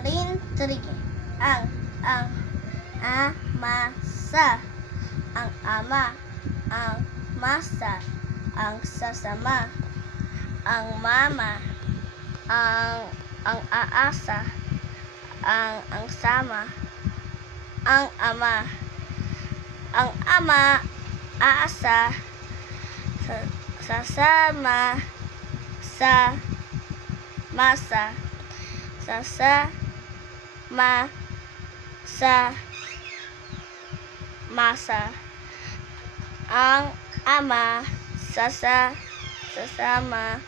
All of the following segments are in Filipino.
Tree. Ang amasa. Ang ama. Ang masa. Ang sasama. Ang mama. Ang aasa. Ang sama. Ang ama. Ang ama. Aasa. Sasama. Sa masa. Sasama. Sa masa. Ang ama. Sasama.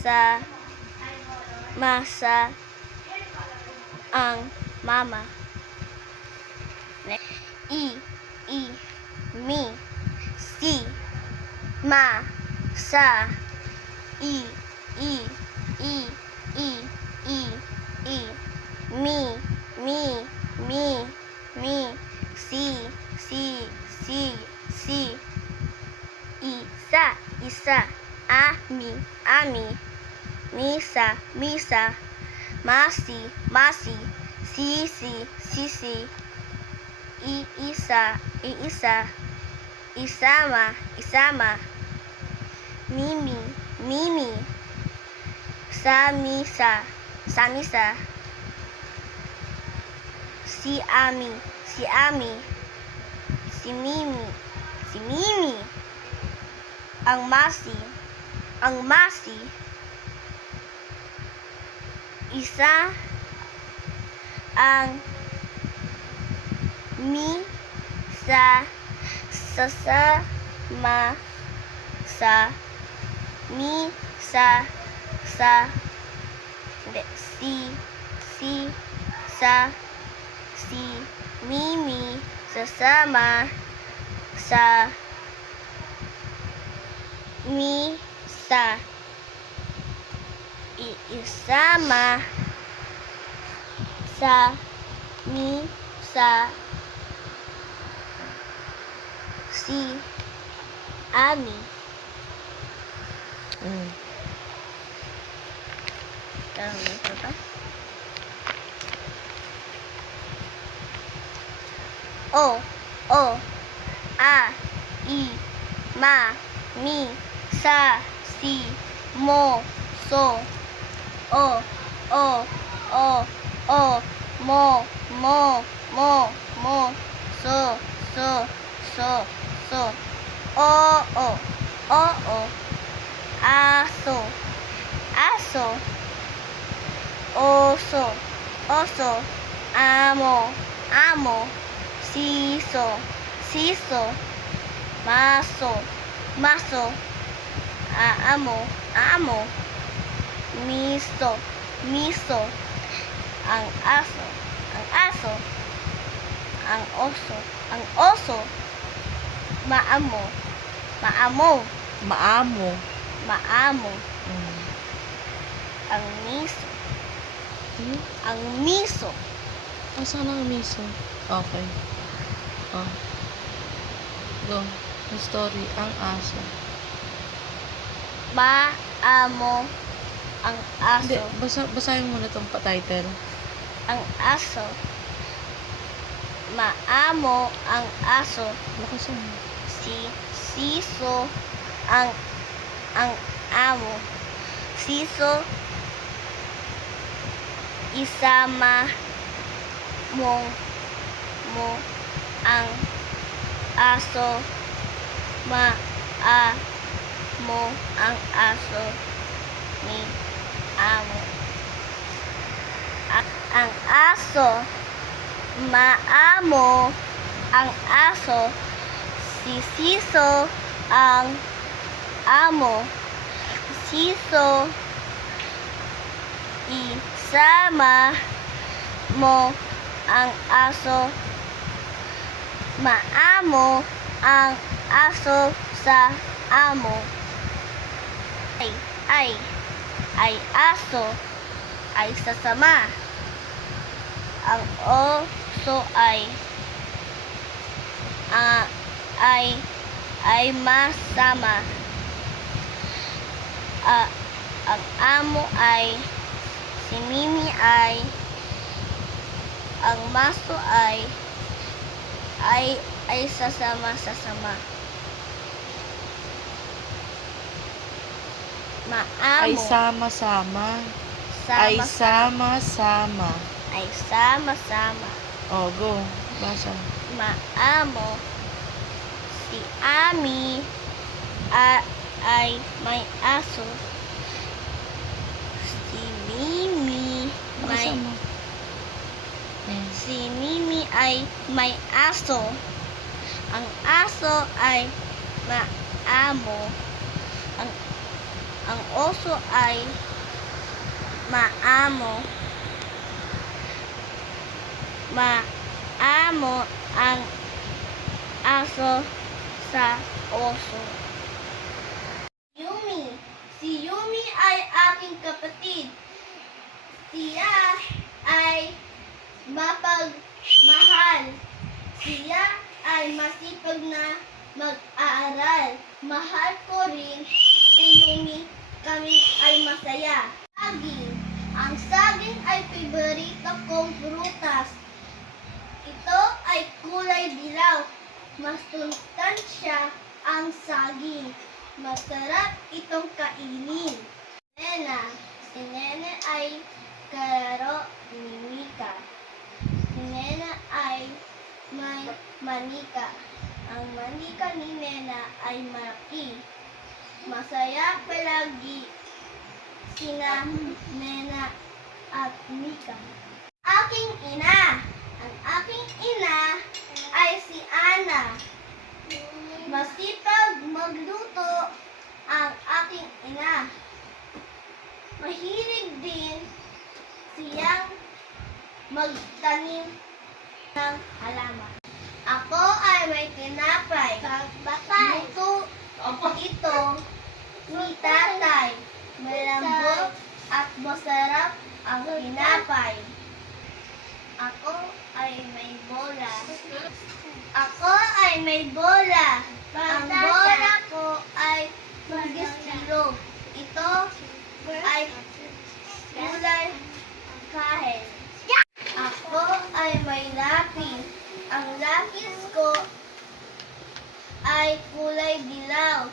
Sa masa. Ang mama. Mi. Si. Ma. Sa. I. Mi. Si. Isa. Ami. Misa. Masi. Sisi. Iisa. Isama. Mimi. Samisa. Si Ami. Si Mimi. Ang Masi. Isa. Ang Sasama. Sa. Si Mimi. Sasama. Sa. Misa. Isama. Sa. Misa. Si Ami. Ito ba? O. A. I. Ma. Mi. Sa. Si. Mo. So. O. Mo. So. O. Aso. Oso. Amo. Siso. Maso. Amo. Miso. Ang aso. Ang oso. Maamo. Ang miso. Asan ang miso? Okay. Go. Yung story, ang aso. Maamo ang Hindi, aso. basahin mo na itong title. Ang aso. Maamo ang aso. Lakasan mo. Siso ang amo. Siso. Isama mo ang aso. Mo ang aso ni amo. Ang aso. Maamo ang aso. Siso ang amo. Siso. Isama mo ang aso. Maamo ang aso sa amo. Ay aso. Ay sasama. Ang oso ay masama. Ang amo ay si Mimi ay ang maso ay sasama. Ay Maamo, sama-sama. Ay sama-sama. ay sama-sama. Oh, go. Basa. Maamo, si Ami ay may aso. Si Mimi Basa may mo. Si Mimi ay may aso. Ang aso ay maamo. Ang oso ay maamo. Maamo ang aso sa oso. Yumi. Si Yumi ay aking kapatid. Siya ay mapagmahal. Siya ay masipag na mag-aaral. Mahal ko rin si Yumi. Kami ay masaya. Saging. Ang saging ay paborito kong prutas. Ito ay kulay dilaw. Masustansya ang saging. Masarap itong kainin. Nena. Si Nene ay kalaro ni Mika. Si Nena ay may manika. Ang manika ni Nena ay malaki. Masaya palagi sina Nena at Mika. Aking ina. Ang aking ina ay si Ana. Masipag magluto ang aking ina. Mahilig din siyang magtanim ng halaman. Ako ay may tinapay. Luto ito ni tatay. Malambot at masarap ang tinapay. Ako ay may bola. Ang bola ko ay bilog. Ito ay kulay kahel. Ako ay may lapis. Ang lapis ko ay kulay dilaw.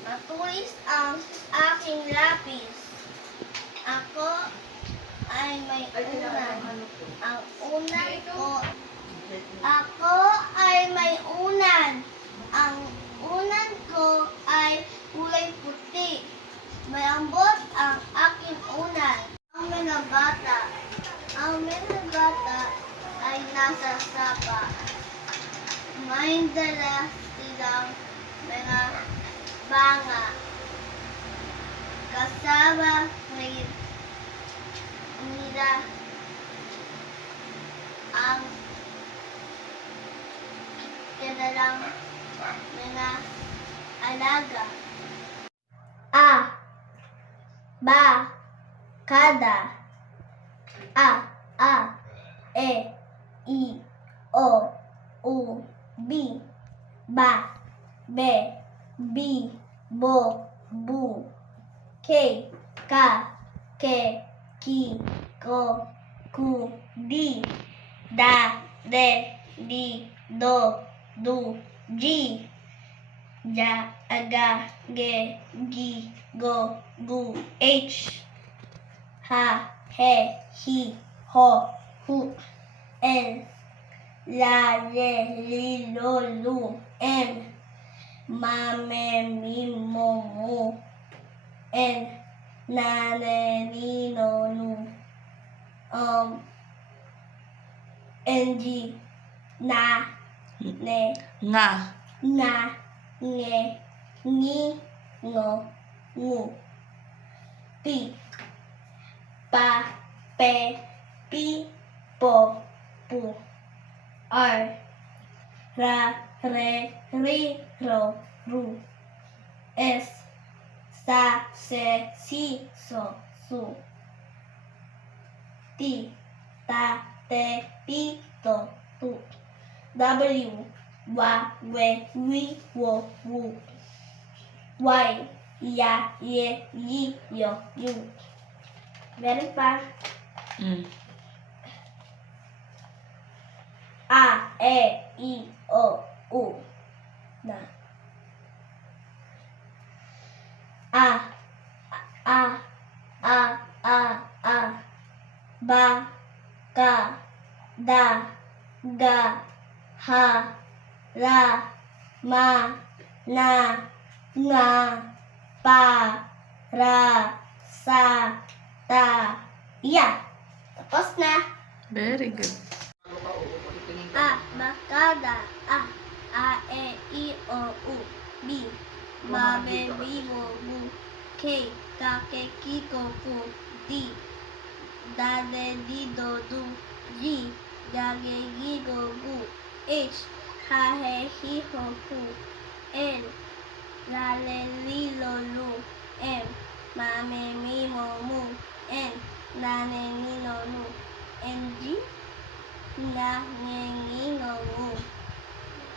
Matulis ang aking lapis. Ako ay may unan. Ang unan ko. Ako ay may unan. Ang unan ko ay kulay puti. Malambot ang aking unan. Ang mga bata ay nasa sapa. May dala silang mga banga. Kasama nila ang kanilang mga alaga. Kada. E, I, O, U, B, ba, be, bi, bo, bu, ke, ka, ke, ki, ko, ku, di, da, de, di, do, du, ji, ja, aga, ge, gi, go, gu, h, ha, he, hi, ho, hu, el, la, le, li, lo, lu, en, ma, me, mi, mo, mu, en, na, ne, ni, no, nu, ng, na, ne, Nga. nge, ngi, ngo, ngu, pi, pa, pe, pi, po, pu, r, ra, re, ri, ro, ru, s, sa, se, si, so, su, ti, ta, te, pi, to, tu, w, wa, we, wi, wo, wu, y, ya, ye, yi, yo, yu. Meron pa. E, I, O, U. Na. A, A, A, A, A. Ba, ka, da, ga, ha, la, ma, na, nga, pa, ra, sa, ta, ya. Tapos na. Very good. A, bakada. A, E, I, O, U. B, babe, bibo, bu. K, kake, kiko, ku. D, dade, dido, du. G, gage, gigo, gu. H, hahe, hiho, hu. L, lale, lilo, lu. M, mame, mimo, mu. N, nane, nino, nu. N, G, nga, nge, ngingo, ngu. P,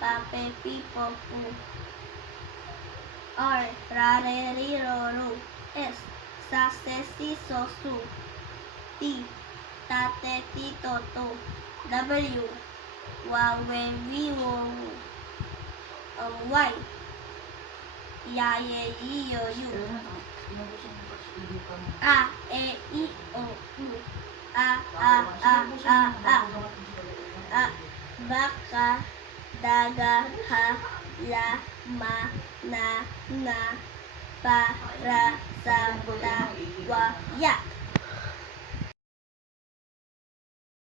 pape, pipo, pu. R, rare, riro, ru. S, sase, siso, su. T, tate, tito, tu. W, wawe, wiwo, wu. Y, yaye, yiyo, yu. A, E, I, O, U. A, baka, daga, ha, la, ma, na, nga, pa, ra, sa, ta, wa, ya.